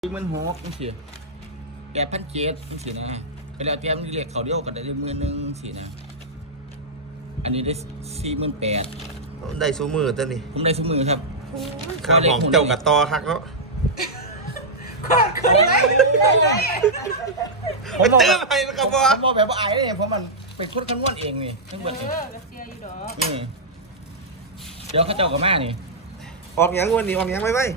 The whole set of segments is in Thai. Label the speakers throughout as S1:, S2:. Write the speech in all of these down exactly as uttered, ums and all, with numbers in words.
S1: สี่หมื่นหกนี่สิแปดพันเจ็ดนี่สินะไปแล้วเตรียมเรียกเขาเดียวกันได้หมื่นหนึ่งสินะอันนี้ได้สี่หมื่นแปด
S2: ได้ซูมือตัวนี้
S1: ผมได้สมือครับ
S2: ข้าวของเจ้ากับตอฮักแล้วผมเติมไปแล้วก็บอก
S1: ผมบอกแบบว่าไอ้เนี่ยผมมันเป็นคนคำนวณเองนี่ทั้งหมด
S3: เออรัสเซียอยู่ดอก
S1: เดี๋ยวเขาเจ้ากับมานี่
S2: ออกยังวันนี้ออกยังไว้ไว้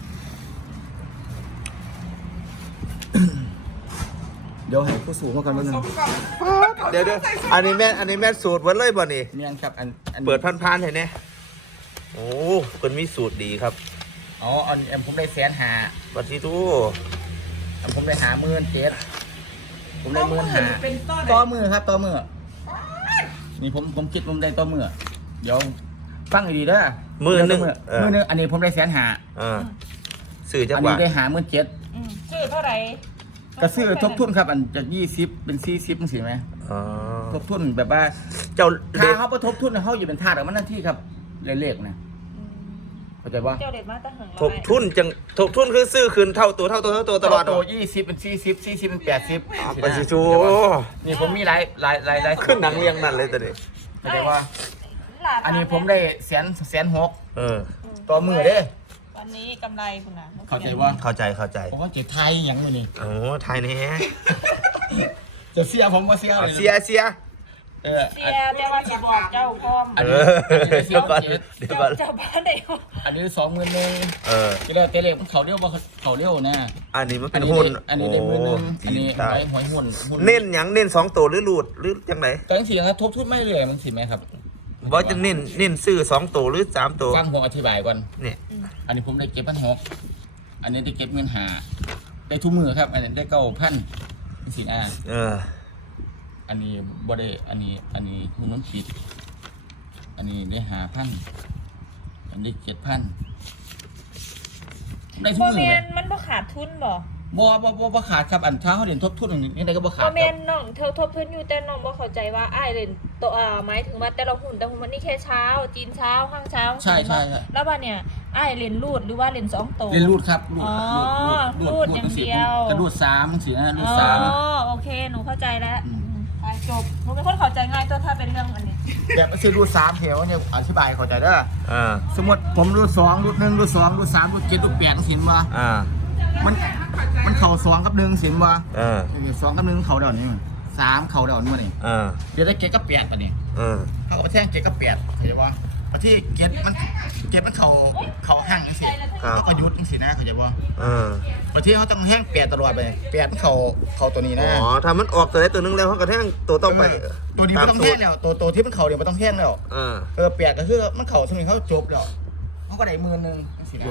S1: เดี๋ยวให้ผู้สูงมากันนิดนึง
S2: เดี๋ยวเดี๋ยวอันนี้แม่อันนี้แม่สูตรวันเลยบ่นี่
S1: เมียนครับอัน
S2: เปิดพันๆเห็นไหมโอ้คนมีสูตรดีครับ
S1: อ๋ออันผมได้แสนหา
S2: บัตรที่ทู
S1: อันผมได้หาหมื่นเจ็ดผมได้หมื่นหาต่อมือครับต่อมือนี่ผมผมคิดผมได้ต่อมือเดี๋ยวฟังดีๆเด้อ
S2: มือหนึ่ง
S1: มือหนึ่งอันนี้ผมได้แสนหา
S2: อ่าซื้อจังหวะ
S1: อันนี้ได้หาหมื่นเจ็ด
S3: ซื้อเท่าไหร่
S1: ก็ซื้อทบทุนครับอันจากยี่สิบเป็นสี่สิบมั้งสิไหมทบทุนแบบว่า
S2: เจ้า
S1: ถ้าเขาไปทบทุนเขาอยู่เป็นทาสของมันนั่นที่ครับเลขๆนะเข้าใจว่า
S3: เจ้าเด็ดมาตั้งหง
S2: ทบทุนจังทบทุนคือซื้อคืนเท่าตัวเท่าตัวเท่าตัวตลอด
S1: ตัวยี่สิบเป็นสี่สิบสี่สิบเป็นแปดสิบ
S2: ปฏิชู
S1: นี่ผมมีหลายหลายหลายหลาย
S2: ขึ้นหนังเรียงนั่นเลยตอนนี้
S1: เข้าใจว่าอันนี้ผมได้แสนแสนหก
S2: เออ
S1: ตัวมือเด้
S3: วันนี้กำไรคุณนะ
S1: เข้าใจว่า
S2: เข้าใจเข้าใจ
S1: ผมว่าจะไทยอย่างนี้นี่
S2: โอ้ไทยนี่
S1: จะเสียผมว่าเสีย
S2: เสียเสีย
S3: เออเสียแต่ว่าจะบอกเจ้าพร้อม
S2: เออเดี๋ยวก่อนเดี๋ยวก่อน
S3: เจ้าบ้านไหน
S1: อันนี้สองหมื่นหนึ่ง
S2: เออ
S1: ที่แรกเตะเล็กเขาเรียกว่าเขาเรียกนะ
S2: อันนี้มันเป็นหุ้น
S1: อันนี้ได้หมื่นหนึ่งอันนี้ไว้หอยหุ้น
S2: เน้นอย่างเน้นสองตัวหรือหลุดหรือจังไหน
S1: ตอนสี่ครับทบทุนไม่เลยมันสิไหมครับ
S2: ว่าจะเน้นเน้นซื้อสองตัวหรือสามตัว
S1: ฟังผมอธิบายก่อน
S2: เนี่ย
S1: อันนี้ผมได้เก็บพันหกอันนี้ได้เก็บเงินหาได้ทุกมือครับอันนี้ได้เก้าพันสี่อ่า
S2: เออ
S1: อันนี้บ่ได้อันนี้อันนี้หุ้นน้ำผิดอันนี้ได้หาพันอันนี้เจ็ดพัน
S3: ได้ทุกมือเลยมันบ่ขาดทุนบ่
S1: บ่บ่บ่บ่ขาดครับอันเช้าเขาเรียนทบทุนอย่างนี้ได้ก็บ่ขาด
S3: บ่แม่นน้องเธอทบทุนอยู่แต่น้องบ่เข้าใจว่าอ้ายเล่นตัวอ่าหมายถึงว่าแต่ละหุ้นแต่หุ้นมันนี่แค่เช้าจีนเช้าข้างเช้า
S1: ใช่ใช่
S3: แล้วว่าเนี่ยอ้ายเล่นรูดหรือว่าเล่นสองตัว
S1: เล่นรูดครับ
S3: รูดรูดอย่างเดียว
S1: กระรูดสามสินะรูดสาม
S3: อ๋อโอเคหนูเข้าใจแล้วไปจบหนูเป็นคนเข้าใจง่ายตัวถ้าเป็นเรื่องอันนี้
S1: แบบซื้อรูดสามแถวเนี่ยอธิบายเข้าใจเด้อ
S2: อ่า
S1: สมมติผมรูดสองรูดหนึ่งรูดสองรูดสามรูดเจ็ดรูดแปดสินว่า
S2: อ่า
S1: มันมันเข่าสองกับหนึ่งสินว่า
S2: เออ
S1: สองกับหนึ่งเข่าเดี๋ยวนี้มันสามเข่าเดี๋ยวนี้มันนี่
S2: เออ
S1: เดี๋ยวได้เจ็ดกับแปดป่ะนี่
S2: เออ
S1: เขาเอาแท่งเจ็ดกับแปดเห็นว่าที่เก็ตมันเก็ตมันเข่าเข่าห้างนี่สิเขาก็ยุดนี่สินะเข้าใจว่า
S2: เออ
S1: ประเทศเขาต้องแห้งแปดตลอดไปแปดมันเข่าเข่าตัวนี้นะ
S2: อ๋อถ้ามันออกตัวไหนตัวนึงแล้วเขาก็แท่งตัวต่อไป
S1: ตัวนี้ไม่ต้องแห้งแล้วตัวตัวที่มันเข่าเดี๋ยวมันต้องแห้งแล้ว
S2: เออ
S1: เออแปดก็คือมันเข่าสมัยเขาจบแล้วเขาก็ได้หมื่นหนึ่งสินะ
S2: โอ้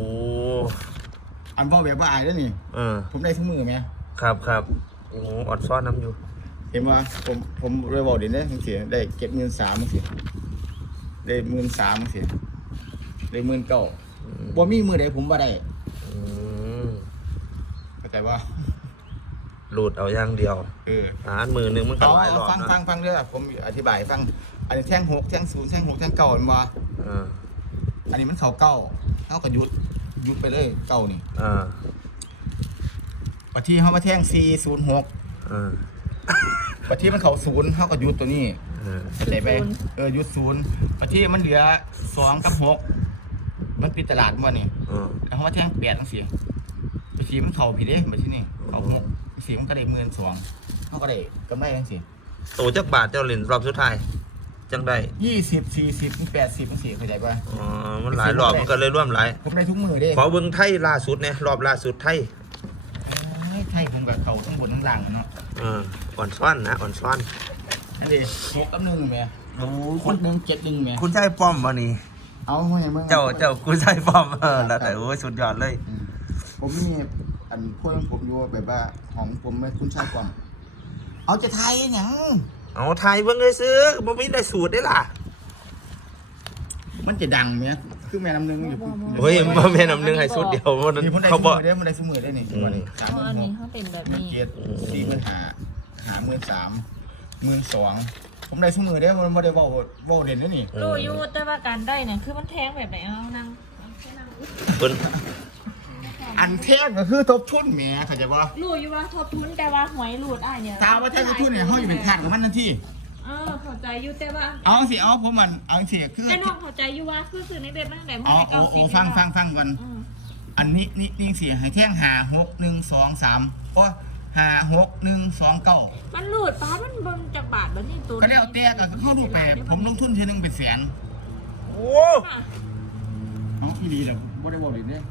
S1: อันพ่อแบบว่าอายแล้วนี่
S2: เออ
S1: ผมได้ทุกมือไหม
S2: ครับครับโอ้อดซ้อนน้ำอยู่
S1: เห็นว่าผมผมเลยบอกเดี๋ยวนี้ทั้งเสียได้เก็บเงินสามทั้งเสียได้หมื่นสามทั้งเสียได้หมื่นเก้าบ่มีมือใดผมบ่ได้เข้าใจว่า
S2: หลุดเอาอย่างเดียว
S1: เออ
S2: อ่านมือหนึ่งมันก็หลายรอบ
S1: ฟังฟังฟังเด้อผมอธิบายฟังอันนี้แท่งหกแท่งศูนย์แท่งหกแท่งเก้ามันว่าอันนี้มันเข่าเก้าเท่ากับยุดยุดไปเลยเก้านี่
S2: อ่า
S1: ปะที่เขามาแท่งสี่ศูนย์หก
S2: อ่า
S1: ปะที่มันเข่าศูนย์เท่ากับยุดตัวนี้เข้าใจไปเออยุดศูนย์ปะที่มันเหลือสองกับหกมันปิดตลาดมั่วนี่แล้วเขามาแท่งแปดทั้งสี่ปะที่มันเข่าผิดเด้ปะที่นี่เข่าหกปะที่มันก็ได้หมื่นสองเขาก็ได้กำไรทั้งสี่
S2: โตจักบาทเจ้าเหรียญรอบสุดท้ายจังได้
S1: ยี่สิบสี่สิบแปดสิบทั้งสี่เข้าใจป่ะ
S2: อ๋อมันหลายรอบมันก็เลยร่วมหลาย
S1: ผมได้ทุกมือเด้
S2: ขอเบิ้งไทยล่าสุดเนี่ยรอบล่าสุดไทย
S1: ไทยผมกับเขาทั้งบนทั้งล่างเนาะ
S2: เอออ่อนซ้อนนะอ่อนซ้อน
S1: อันนี้หกกับหนึ่งไหมโอ้คนหนึ่งเจ็ดหนึ่งไหม
S2: คุณใช่ป้อมวะนี่
S1: เอาไงมึง
S2: เจ้าเจ้าคุณใช่ป้อมเออแล้วแต่โอ้ยสุดยอดเลย
S1: ผมมีอันพวกผมอยู่แบบว่าของผมไม่คุณใช่ป้อมเอาจะไทยยัง
S2: เอาไทยเพิ่งเลยซื้อมันไม่ได้สูตรได้ล่ะ
S1: มันจะดังไหมคือแม่น้ำหนึ่งอยู่
S2: เฮ้ยแม่น้ำหนึ่งให้สุดเดียวมัน
S1: เขาบอกได้มันได้สมือได้นี่วันนี้
S3: สามหมื่นหกเขาเป็นแบบนี้
S1: เจ็ดสี่หมื่นหาหาหมื่นสามหมื่นสองผมได้สมือได้มันไม่ได้ว่าว่าเด่นด้วยนี่
S3: รู้อยู่แต่ว่าการได้เนี่ยคือมันแทงแบบไหนเอานั่ง
S2: เพิ่น
S1: อันแท้ก็คือทบทุนแหมเข้าใจบ่
S3: รู้อยู่ว่าทบทุนแต่ว่าหวยหลุดอ่ะเนี่ย
S1: ตามว่าแท้ทบทุนเนี่ยเฮาอยู่เป็นทาสของมันทันที
S3: เออเข้าใจอยู่แต่ว่า
S1: เอาสิเอาผมมันเอาสิคือ
S3: แต่น้องเข้าใจอยู่ว่าคือซื้อในเว็บนั่นแหละมัน
S1: อ๋อ
S3: ให้
S1: โอ้
S3: เก้า
S1: โอ้
S3: สิบ
S1: ฟังฟังฟังก่อน
S3: อืม
S1: อันนี้นี่นี่สิให้แท่งหาหกหนึ่งสองสามโอ้หาหกหนึ่งสองเก้า
S3: มันหลุดป้ามันเบิ่งจากบาทบัดนี้ตัว
S1: ก็แล้วแต่ก็เข้าดูไปผมลงทุนทีนึงเป็นแสน
S2: โอ้
S1: เอาพี่ดีแต่บ่ได้บอกเลยเนี่ย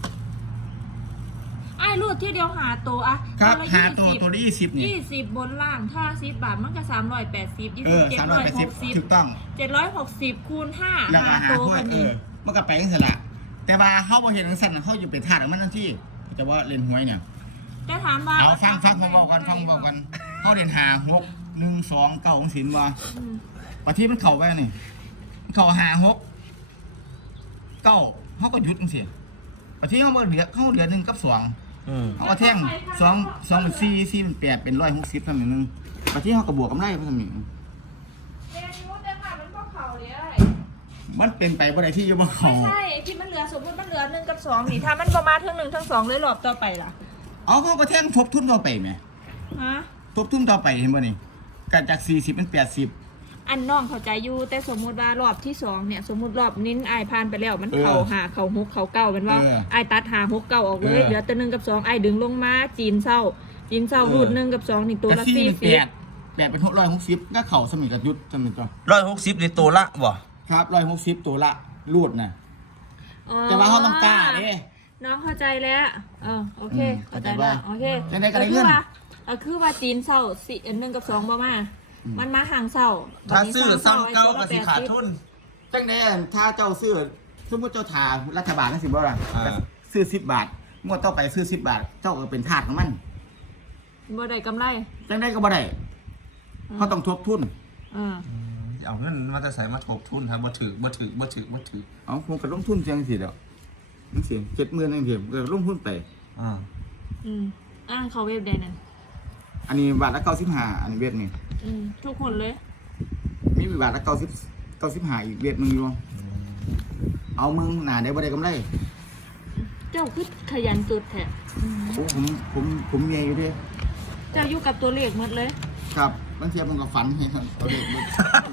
S3: ไอ้หลุดที่เดียวหาตัวอะ
S1: ครับ
S3: ละ
S1: หาตัว
S3: ยี่สิบ
S1: ตัวละยี่สิบนี่
S3: ยี่สิบบนล่างถ้าสิบบาทมันก็สามร้อยแปดสิบยี่
S1: เอ
S3: สิบ
S1: อ
S3: เจ็ด
S1: สามร้
S3: ร้
S1: อ
S3: อย ย
S1: แปด
S3: ห
S1: สิบ
S3: กสิบ
S1: ถูกต้อง
S3: เจ็ดร้อยหกสิบคูณห้า
S1: แล้วก็
S3: หา
S1: หา
S3: ตัว
S1: ถ้วย
S3: กัน
S1: เอ
S3: นี้
S1: อมันก็ไปจังซั่นล่ะแต่ว่าเฮาบ่เห็นจังซั่นเขาอยู่เป็นทาสของมันทันทีแต่ว่าเล่นหวยเนี่ย
S3: แต่ถามว่า
S1: เอาฟังฟังผมบอกกันฟังผมบอกกันเขาเรียนหาหกหนึ่งสองเก้าของศิลป์ว่า
S3: อืม
S1: ประเทศมันเข่าไปนี่มันเข่าหาหกเก้าเขาก็หยุดจังซี่ประเทศเขาบ่เหลือเขาเหลือหนึ่งกับสอง
S2: อืม
S1: เขาก็แท่งสองสองเป็นสี่สี่เป็นแปดเป็นร้อยหกสิบทำอย่างนึงประเทศเขาก็บวกกำไรเพิ่มอีก
S3: เรียนรู้แต่ค่ะมันก็เข่าเลย
S1: มันเป็นไปบ่ได้ที่จะบ่เขา
S3: ไม่ใช่ไอ้ที่มันเหลือสมมติมันเหลือหนึ่งกับสองนี่ถ้ามันประมาณทั้งหนึ่งทั้งสองเลยรอบต่อไปล่ะ
S1: เอาเขาก็แท่งทบทุนต่อไปไหม
S3: ฮะ
S1: ทบทุนต่อไปเห็นบ่นี่กันจากสี่สิบเป็นแปดสิบ
S3: อันน้องเข้าใจอยู่แต่สมมุติว่ารอบที่สองเนี่ยสมมุติรอบนิ้นไอายผ่านไปแล้วมันเข่าหาเข่าฮุกเข่าเก้าเป็นว่าไอายตัดหาฮุกเก้าออกเลยเหลือแต่หนึ่งกับสองไอายดึงลงมาจีนเศร้าจีนเศร้ารูดหนึ่งกับสองนี่ตัวละ
S1: สี่
S3: สี่
S1: เป็น
S3: สิ
S1: แป
S3: บ
S1: ดแปดเป็นหกร้อยหกสิบก็เข่าสมิกับยุดสมิตัว
S2: ร้อยหกสิบในตัวละบ่
S1: ครับร้อยหกสิบตัวละรูดนะ
S3: อ๋อ
S1: แต่ว่าเขาต้องกล้าเด้
S3: น้องเข้าใจแล้วเออโอเค
S1: อืม
S3: เข้าใจแล้วโอเค
S1: จะได้ก็ได้เงิน
S3: คือว่าเออคือว่าจีนเศร้าสี่หนึ่งกับสองบ่มามันมาห่างเศร้า
S2: ถ้าซื้อซ้ำเก่าก็สิขาดทุน
S1: จังได๋ถ้าเจ้าซื้อสมมุติเจ้าทารัฐบาลนั่นสิบ่ล่ะ
S2: อ่า
S1: ซื้อสิบบาทงวดต่อไปซื้อสิบบาท เจ้าก็เป็นทาสของมัน
S3: บ่ได้กำไร
S1: จังได๋ก็บ่ได้เขาต้องทบทุน
S3: เออ
S2: เอาเงินมาจะใส่มาทบทุนครับบ่ถือบ่ถือบ่ถือบ่ถือ
S1: เอาผมก็ลงทุนจังซี่ดอกจังซี่เจ็ดหมื่นจังซี่ก็ลงทุนไป
S2: อ่า
S3: อืมอ่านเขาเว็บใดนั่น
S1: อันนี้บาทละเก้าสิบห้าอันนี้เว็บนี่
S3: อืมทุกคนเลย
S1: มีบาทละเก้าสิบเก้าสิบห้าอีกเว็บหนึงอยู่เอามึงหน้าได้บ่ได้กำไร
S3: เจ้าคือขยันจุดแท้อืม
S1: โอ้ผมผมผมเมียอยู่เด้
S3: เจ้าอยู่กับตัวเลขหมดเลย
S1: ครับบางทีมันก็ฝันเห็นตัวเด็กมัน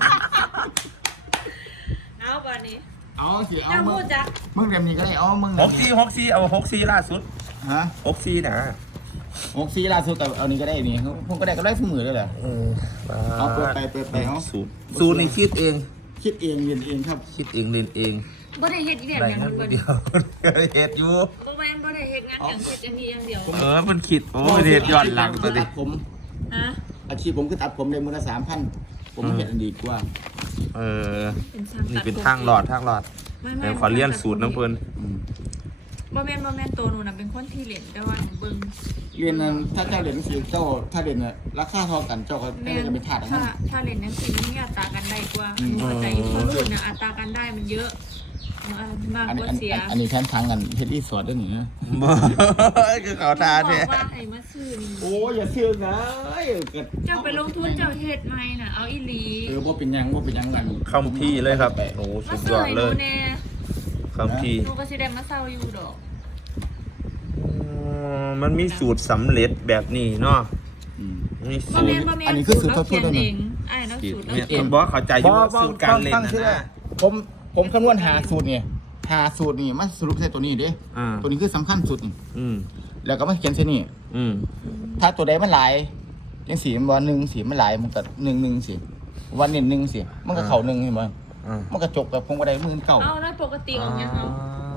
S3: เอาบานี้
S1: เอาสิเอา
S3: เจ้า
S1: มึ
S3: พู
S1: ง
S3: ดจ้ะ
S1: มึงเรียนนี้ก็ได้เอามึง
S2: หกสี่หกสี่เอาหกสี่ล่าสุด
S1: ฮะ
S2: หกสี่นะ
S1: หกสี่ล่าสุดกับเอานี้ก็ได้นี่ผมก็ได้ก็ได้ทุกมือเลยแหละ
S2: เออ
S1: เอาเปิดไปเปิดไปเอา
S2: สูตรสูตรนี่คิดเอง
S1: คิดเองเรียนเองครับ
S2: คิดเองเรียนเอง
S3: บ่ได้เฮ็ดอีเดียน
S2: ได้
S3: อย่าง
S2: งั้น
S3: มันบ่
S2: เดียวเฮ็ดอยู่
S3: บ่แม่นบ่ได้เฮ็ดงานอย่างเฮ็ดอันนี้อย่างเดียว
S2: เออมันคิดโอ้เฮ็ดย้อนหลังตัวดิ
S1: ตัดผม
S3: ฮะ
S1: อาชีพผมคือตัดผมเลยมือละสามพันผมเห็นอันดีกว่า
S2: เออ
S3: เป็นช่างตัด
S2: นี่เป็นทางหลอดทางหลอด
S3: ไม่
S2: เดี๋
S3: ไม่
S2: ยวขอเรียนสูตรน้ำเพิ่น
S1: อืม
S3: บ่แม่นบ่แม่นตัวหนูน่ะเป็นคนที่เล่นแต่ว่าหนูเบิ่ง
S1: เรียนนั้นถ้าเจ้าเรียนหนังสือเจ้าถ้าเรียนน่ะราคาเท่ากันเจ้าก็ไม่
S3: แม่
S1: ได้
S3: น
S1: จะเป็นถาดของ
S3: ถ้า
S1: มัน
S3: ถ้าเล่นหนังสือมันมีอัตรากันได้กว่าหนูเข้าใจอยู่เพราะรุ่นน่ะอัตรากันได้มันเยอะมาก
S1: อัน
S3: ก
S1: นี้
S3: ว่า
S1: อัน
S3: เสีย
S1: อันนี้แทนทางกันเฮ็ดรีสอร์ทด้วยนี่นะ
S2: บ่คือเขาทา
S3: บ
S2: แท้
S3: อกว่าให้มาซื้อนี่
S1: โอ้ยอย่าเชื่อนะเอ้ยเกิด
S3: เจ้าไปลงทุนเจ้าเฮ็ดใหม่น่ะเอาอีหลี
S1: เออว่าเป็นหยังว่าเป็นหยังกัน
S2: คำพี่เลยครับโอ้
S3: มา
S2: สุด
S3: ซื้
S2: ย
S3: อ
S2: อด
S3: ให้ห
S2: เล
S3: นู
S2: ย
S3: แน่
S2: คำพี่
S3: หนูก็สิได้มาเซาอยู่ดอก
S2: อืมมันมีสูตรสำเร็จแบบนี้เนาะ
S1: อืม
S2: มี
S3: บ่
S2: สูต
S3: แม่
S2: ร
S3: นบ่แม่น
S1: อันนี้คือสูตร
S3: เราเขียน
S1: ทบทวนด้วย
S3: เอ
S1: นะ
S3: งอ้ายแล้วสูตรเรา
S2: เนี่ย
S3: เขียน
S2: บอกเข้าใจอยู่ว่าสูตรการเล่น
S1: ฟัง
S2: นะ
S1: ชื่อ
S2: นะ
S1: ผมผมคำนวณหาสูตรนี่หาสูตรนี่มาสรุปใส่ตัวนี้เด้
S2: อ่า
S1: ตัวนี้คือสำคัญสุดนี่
S2: อืม
S1: แล้วก็มาเขียนใส่นี่
S2: อืม
S1: ถ้าตัวใดมันหลายยังสีมันว่าหนึ่งสีมันหลายมันก็หนึ่งหนึ่งสิวันเน้นหนึ่งสิมันก็เข่าหนึ่งเห็นไหม
S2: อ่า
S1: มันก็จบกับผมก็ได้หมื่นเก่า
S3: เอาแล้วปกติออกยังเอา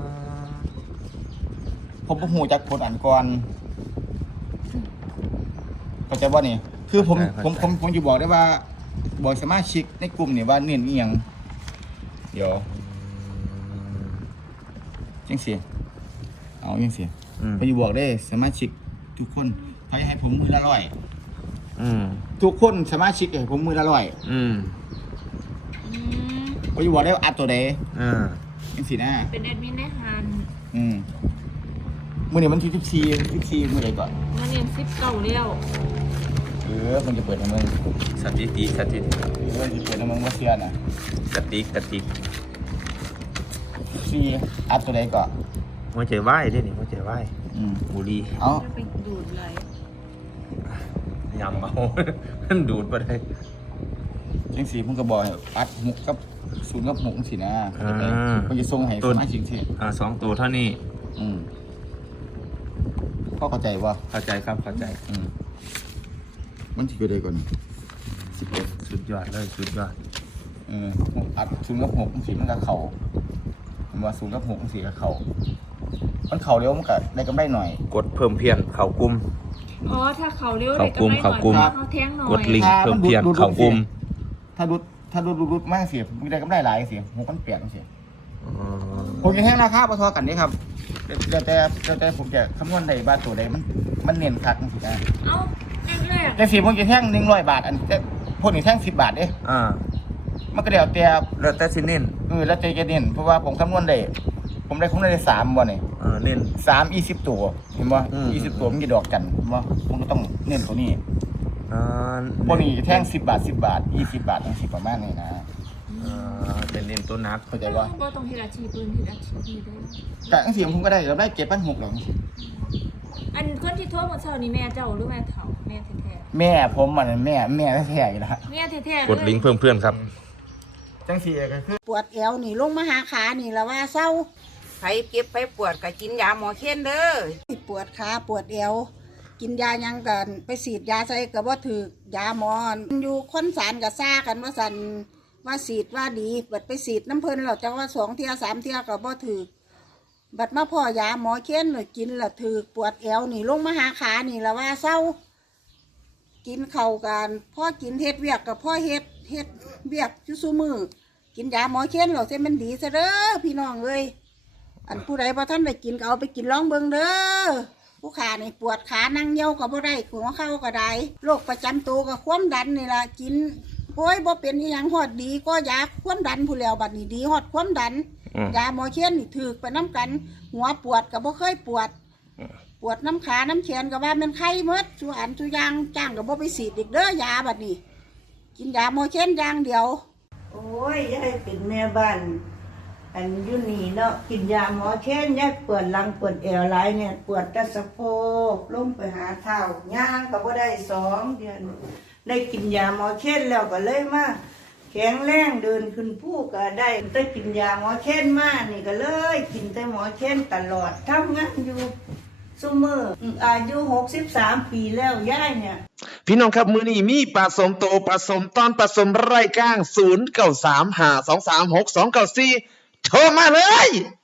S1: ผมบ่ฮู้จักคนอ่านก่อนเข้าใจบ่นี่คือผมผมผมผมอยู่บอกได้ว่าบอกสมาชิกในกลุ่มนี่ว่าเน้นอีหยังเดี๋ยวจังซี่เอาจังซี่
S2: อืม
S1: ผมอยู่บอกได้สมาชิกทุกคนเขาจะให้ผมมือละร้อย
S2: อืม
S1: ทุกคนสมาชิกให้ผมมือละร้อย
S2: อืม
S3: อืม
S1: ผมอยู่บอกได้ว่าอัดตัวใด
S2: อ่า
S1: จังซี่นะ
S3: เป็นแอดมินในฮัน
S1: อืมมื้อนี้มันที่สิบสี่ สิบสี่มื้อใดก่อน
S3: มาเรียนสิบเก้าแล้ว
S1: เออมันจะเปิดให้มึง
S2: สถิติสถิติ
S1: เออจะเปิดให้มึงว่าเชื่อน่ะ
S2: กติกกติก
S1: สี่อัดตัวใดก่อน
S2: หัวใจไหวด้วยนี่หัวใจไหว
S1: ออืม
S2: บุหรี่
S1: เอา
S3: ไปดูดเลย
S2: ยำเอา มันดูดไปได้
S1: จังสีผมก็บอกให้อัดหกกับศูนย์กับหกสินะ
S2: อ่า
S1: มันจะส่งให้สมาชิกที่
S2: อ่าสองตัวเท่านี้
S1: อืมพ่อเข้าใจว่า
S2: เข้าใจครับเข้าใจ
S1: อืมมันที่เกิดอะไรก่อนสิบเอ็ด
S2: สุดยอดเลยสุดยอด
S1: เอออัดศูนย์กับหกสีมันก็เข่าผมว่าศูนย์กับหกสีก็เข่ามันเข่าเร็วมันก็ได้กำไรหน่อย
S2: กดเพิ่มเพียงเข่ากลุ่ม
S3: อ๋อถ้าเขาเร็ว
S2: เขา
S3: ได้
S2: กลุ่ม
S3: กำไรหน่อย
S2: เขากลุ่ม
S3: เพราะเขาแทงหน่อย
S2: กดลิงก์เพิ่มเพียงเข่ากลุ่ม
S1: ถ้ารุดถ้ารุดรุดรุดมากเสียมันได้กำไรหลายเสียหกมันเปลี่ยนเสีย
S2: อ๋อ
S1: ผมจะแห้งราคาพอๆกันนี่ครับแต่แต่แต่แต่ผมจะคำนวณได้บาทตัวใดมันมันเน้นคักสินะ
S3: เอ้าแรก
S1: แต่สีผมจะแท่งหนึ่งร้อยบาทอันแต่พวกนี้แท่งสิบบาทเด้
S2: อ่า
S1: มันก็เดี๋ยวแต่
S2: แล้วแต่สิเน้น
S1: เออแล้วแต่จะเน้นเพราะว่าผมคำนวณได้ผมได้คำนวณได้สามวันนี่
S2: เออเน้น
S1: สามยี่สิบตัวเห็นป่ะ
S2: อืม
S1: ยี่สิบตัวมันจะดอกกันเห็นป่ะผมก็ต้องเน้นตัวนี้
S2: อ่า
S1: พวกนี้แท่งสิบบาทสิบบาทยี่สิบบาททั้งสิบประมาณนี้นะ
S2: อ่าเป็นเน้นตัวนัก
S1: เข้า
S3: ๆ
S1: ใจ
S3: แต่
S1: ป่ะ
S3: ว่าต้องทีละชีปืนทีละชีพีด้วย
S1: แต่ทั้งสี่ผมก็ได้เราได้เจ็ดพันหกหรอก
S3: อันคนที่โทษหมดเช้านี่แม่เจ้าหรือแม่เฒ่าแม่แท้
S1: แม่ผมมันแม่แม่แท้ๆอยู่แล้ว
S3: ๆแม่แท้ๆ
S2: กดลิงก์เพิ่มเพื่อนครับ
S1: จังสี่ก็คือ
S4: ปวดแอวนี่ลงมาหาขานี่ละว่าเศร้า
S5: ไปเก็บไปปวดก็กินยาหมอเค้นเด้อ
S4: ปวดขาปวดแอวกินยายังกันไปฉีดยาใส่ก็บ่ถือยาหมอนอยู่คนสารกับซ่ากันว่าสันว่าฉีดว่าดีบัดไปฉีดน้ำเพลินเราจะว่าสองเที่ยสามเที่ยก็บ่ถือบัดมาพ่อยาหมอเค้นเลยกินและถือปวดแอวนี่ลงมาหาขานี่ละว่าเศร้า กินเข่าวกันพ่อกินเฮ็ดเวียกกับพ่อเฮ็ดเฮ็ดเวียกอยู่ซุมือกินยาหมอเค้นเราเส้นมันดีซะเด้อพี่น้องเอ้ย อันผู้ใดพอท่านได้กินก็เอาไปกินลองเบิ่งเด้อผู้ขานี่ปวดขานั่งเหี่ยวก็บ่ได้หัวเข่าก็ได้โรคประจำตัวก็ความดันนี่ล่ะกินโอ้ยบ่เป็นอีหยังฮอดดีก็ยาความดันผู้แล้วบัดนี้ดีฮอดความดัน
S2: อืม
S4: ยาหมอเชียนนี่ถือไปน้ำกัน หัวปวดก็บ่เคยปวด ปวดน้ำขาน้ำแขนก็ว่ามันไข้หมดสุอันสุยางจ้างก็บ่ไปฉีดอีกเด้อยาบัดนี้ กินยาหมอเชียนอย่างเดียว
S6: โอ้ยยายเป็นแม่บ้าน อันอยุนี่เนาะกินยาหมอเช่นยายปวดหลังปวดแอวหลายเนี่ยปวดแตะสะโพกลงไปหาเท้าย่างก็บ่ได้สองเดือนได้กินยาหมอเช่นแล้วก็เลยมาแข็งแรงเดินขึ้นภูก็ได้ได้กินยาหมอเช่นมานี่ก็เลย กินแต่หมอเช่นตลอดทำงานอยู่ซุมืออืมอายุหกสิบสามปีแล้วยายเนี่ย
S7: พี่น้องครับมือนี้มีปลาสมโตปลาสมตอนปลาสมไร่ก้างศูนย์เก้าสามห้าสองสามหกสองเก้าสี่โทรมาเลย